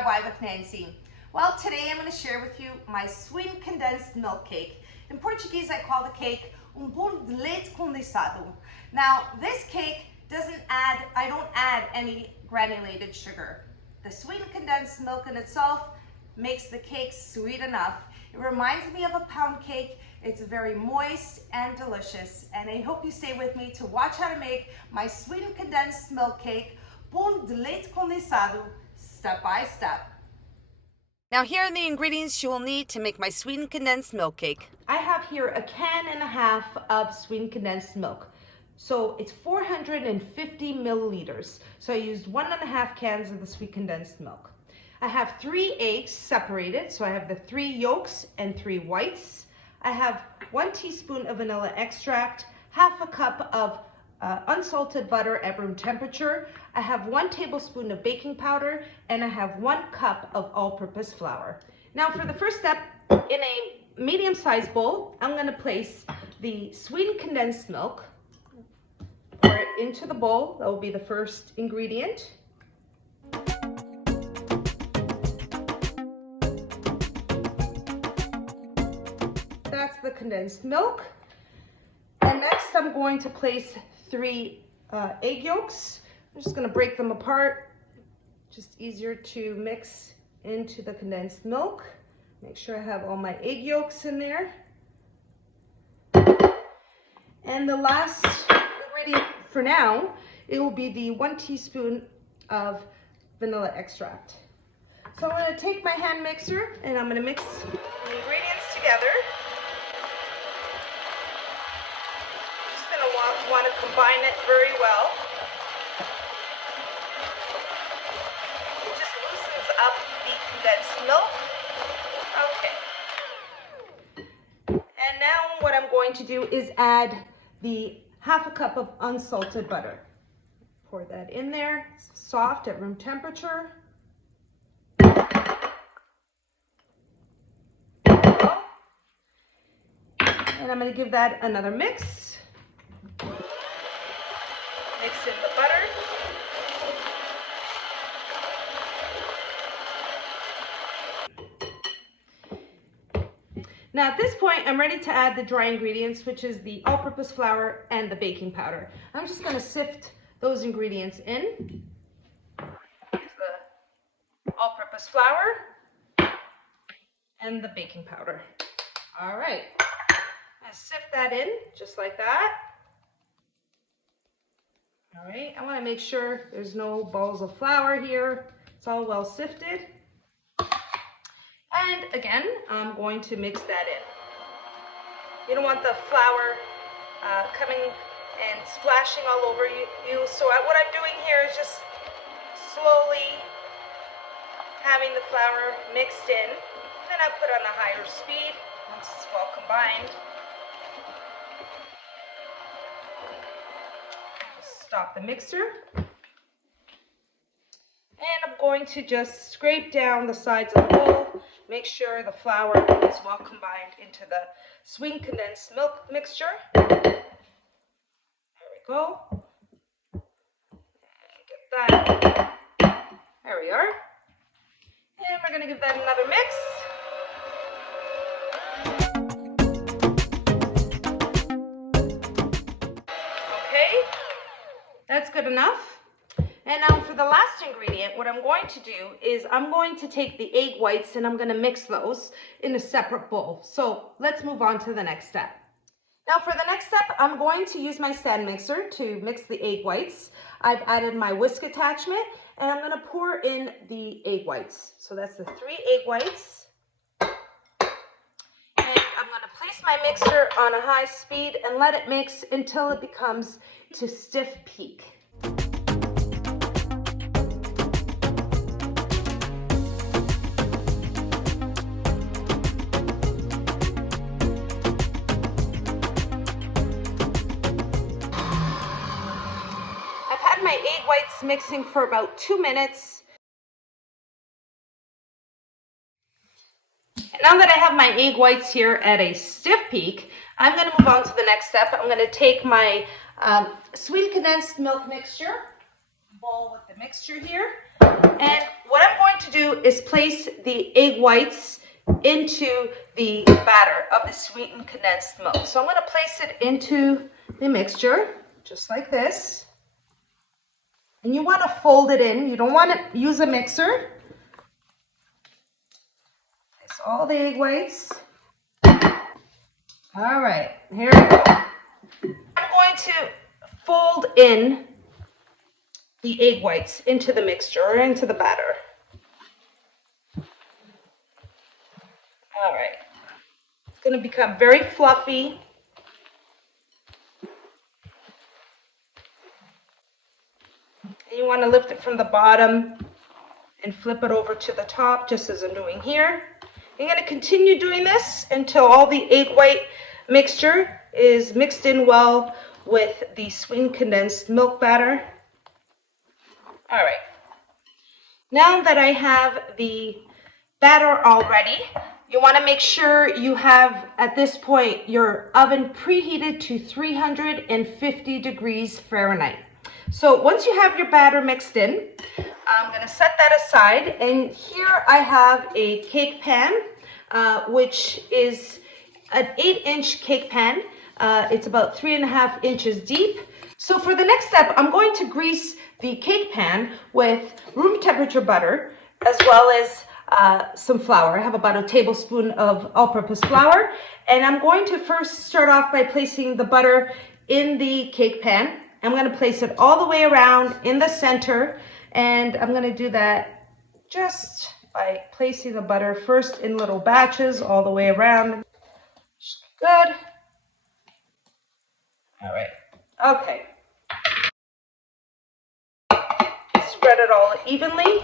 DIY with Nancy. Well, today I'm going to share with you my sweetened condensed milk cake. In Portuguese, I call the cake Bolo de Leite Condensado. Now, this cake I don't add any granulated sugar. The sweetened condensed milk in itself makes the cake sweet enough. It reminds me of a pound cake. It's very moist and delicious. And I hope you stay with me to watch how to make my sweetened condensed milk cake, Bolo de Leite Condensado, step by step. Now here are the ingredients you will need to make my sweetened condensed milk cake. I have here a can and a half of sweetened condensed milk. So it's 450 milliliters. So I used 1.5 cans of the sweet condensed milk. I have 3 eggs separated. So I have the 3 yolks and 3 whites. I have 1 teaspoon of vanilla extract, half a cup of unsalted butter at room temperature. I have 1 tablespoon of baking powder, and I have 1 cup of all-purpose flour. Now for the first step, in a medium-sized bowl, I'm going to place the sweetened condensed milk, pour it into the bowl. That will be the first ingredient. That's the condensed milk. And next I'm going to place 3 egg yolks. I'm just going to break them apart. Just easier to mix into the condensed milk. Make sure I have all my egg yolks in there. And the last ingredient for now, it will be the 1 teaspoon of vanilla extract. So I'm going to take my hand mixer and I'm going to mix the ingredients together. Want to combine it very well. It just loosens up the condensed milk. Okay. And now what I'm going to do is add the half a cup of unsalted butter. Pour that in there. It's soft at room temperature. And I'm going to give that another mix. Mix in the butter. Now at this point, I'm ready to add the dry ingredients, which is the all-purpose flour and the baking powder. I'm just going to sift those ingredients in. Here's the all-purpose flour and the baking powder. All right. I sift that in just like that. All right, I want to make sure there's no balls of flour here. It's all well sifted. And again, I'm going to mix that in. You don't want the flour coming and splashing all over you. So what I'm doing here is just slowly having the flour mixed in. Then I put on a higher speed once it's well combined. Stop the mixer. And I'm going to just scrape down the sides of the bowl, make sure the flour is well combined into the sweetened condensed milk mixture. There we go. And get that. There we are. And we're going to give that another mix. That's good enough. And now for the last ingredient, what I'm going to do is I'm going to take the egg whites and I'm going to mix those in a separate bowl. So let's move on to the next step. Now for the next step, I'm going to use my stand mixer to mix the egg whites. I've added my whisk attachment and I'm going to pour in the egg whites. So that's the 3 egg whites. And I'm going to place my mixer on a high speed and let it mix until it becomes to stiff peak. I've had my egg whites mixing for about 2 minutes. And now that I have my egg whites here at a stiff peak, I'm going to move on to the next step. I'm going to take my sweetened condensed milk mixture, bowl with the mixture here. And what I'm going to do is place the egg whites into the batter of the sweetened condensed milk. So I'm going to place it into the mixture, just like this. And you want to fold it in. You don't want to use a mixer. Place all the egg whites. All right, here we go. I'm going to fold in the egg whites into the mixture or into the batter. All right. It's going to become very fluffy. And you want to lift it from the bottom and flip it over to the top, just as I'm doing here. You're going to continue doing this until all the egg white mixture is mixed in well with the sweetened condensed milk batter. All right. Now that I have the batter all ready, you want to make sure you have, at this point, your oven preheated to 350 degrees Fahrenheit. So once you have your batter mixed in, I'm going to set that aside. And here I have a cake pan, which is an 8-inch cake pan. It's about 3.5 inches deep. So for the next step, I'm going to grease the cake pan with room temperature butter, as well as some flour. I have about a tablespoon of all-purpose flour, and I'm going to first start off by placing the butter in the cake pan. I'm going to place it all the way around in the center, and I'm going to do that just by placing the butter first in little batches all the way around. Good. All right. Okay. Spread it all evenly.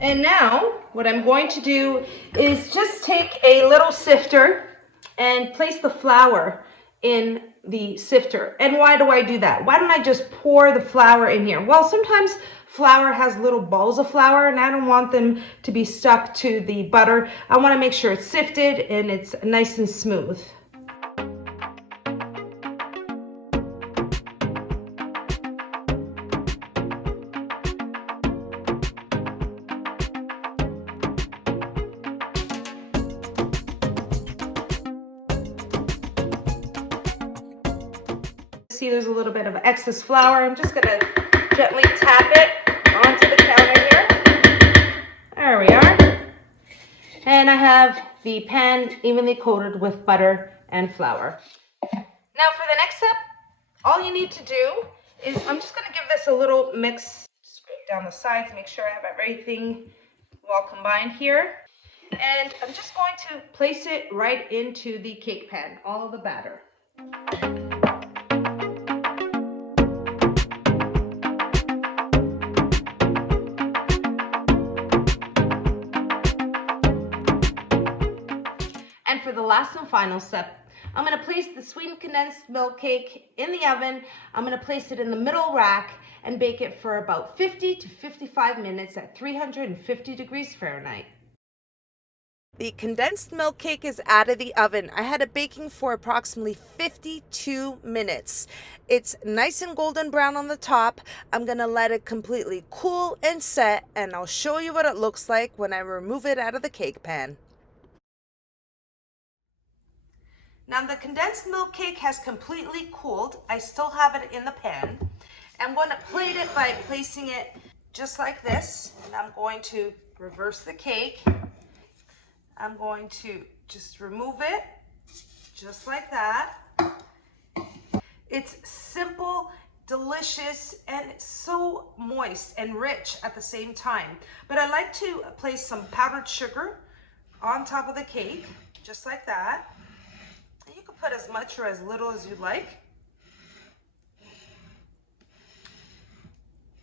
And now what I'm going to do is just take a little sifter and place the flour in the sifter. And why do I do that? Why don't I just pour the flour in here? Well, sometimes flour has little balls of flour and I don't want them to be stuck to the butter. I want to make sure it's sifted and it's nice and smooth. See, there's a little bit of excess flour. I'm just going to gently tap it onto the counter here. There we are. And I have the pan evenly coated with butter and flour. Now for the next step, all you need to do is, I'm just going to give this a little mix, scrape down the sides, make sure I have everything well combined here. And I'm just going to place it right into the cake pan, all of the batter. And for the last and final step, I'm going to place the sweetened condensed milk cake in the oven. I'm going to place it in the middle rack and bake it for about 50 to 55 minutes at 350 degrees Fahrenheit. The condensed milk cake is out of the oven. I had it baking for approximately 52 minutes. It's nice and golden brown on the top. I'm going to let it completely cool and set, and I'll show you what it looks like when I remove it out of the cake pan. Now the condensed milk cake has completely cooled. I still have it in the pan. I'm going to plate it by placing it just like this. And I'm going to reverse the cake. I'm going to just remove it just like that. It's simple, delicious, and so moist and rich at the same time. But I like to place some powdered sugar on top of the cake, just like that. You can put as much or as little as you like.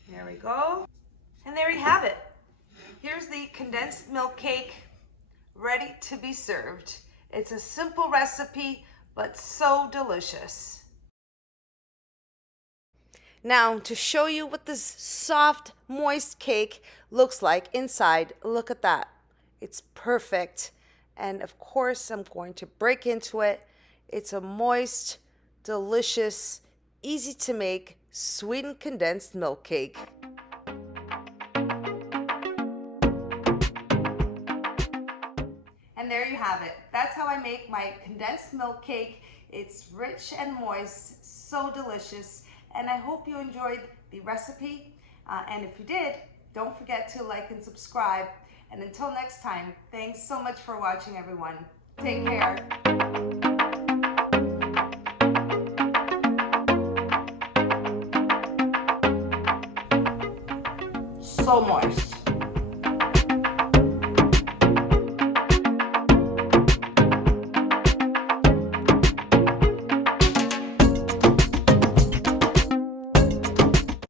There we go. And there you have it. Here's the condensed milk cake ready to be served. It's a simple recipe, but so delicious. Now, to show you what this soft, moist cake looks like inside, look at that. It's perfect And of course, I'm going to break into it. It's a moist, delicious, easy to make sweetened condensed milk cake. And there you have it. That's how I make my condensed milk cake. It's rich and moist, so delicious. And I hope you enjoyed the recipe. And if you did, don't forget to like and subscribe. And until next time, thanks so much for watching, everyone. Take care. So moist.